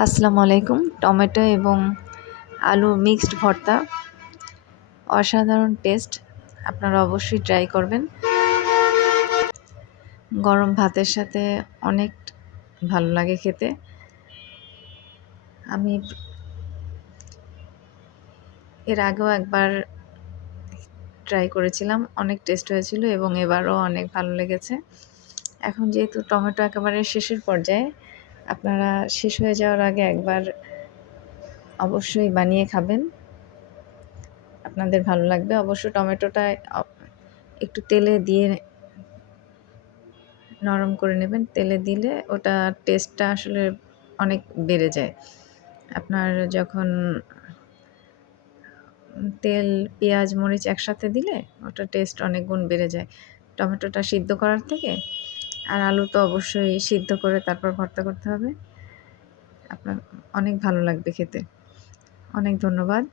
আসসালামু আলাইকুম। টমেটো এবং আলু মিক্সড ভর্তা অসাধারণ টেস্ট। আপনারা অবশ্যই ট্রাই করবেন। গরম ভাতের সাথে অনেক ভালো লাগে খেতে। আমি এর আগেও একবার ট্রাই করেছিলাম, অনেক টেস্ট হয়েছিল এবং এবারও অনেক ভালো লেগেছে। এখন যেহেতু টমেটো একেবারে শেষের পর্যায়ে, আপনারা শেষ হয়ে যাওয়ার আগে একবার অবশ্যই বানিয়ে খাবেন, আপনাদের ভালো লাগবে। অবশ্য টমেটোটা একটু তেলে দিয়ে নরম করে নেবেন। তেলে দিলে ওটা টেস্টটা আসলে অনেক বেড়ে যায়। আপনার যখন তেল, পেঁয়াজ, মরিচ একসাথে দিলে ওটা টেস্ট অনেক গুণ বেড়ে যায় টমেটোটা সিদ্ধ করার থেকে। আর আলু তো অবশ্যই সিদ্ধ করে তারপর ভর্তা করতে হবে। আপনার অনেক ভালো লাগবে খেতে। অনেক ধন্যবাদ।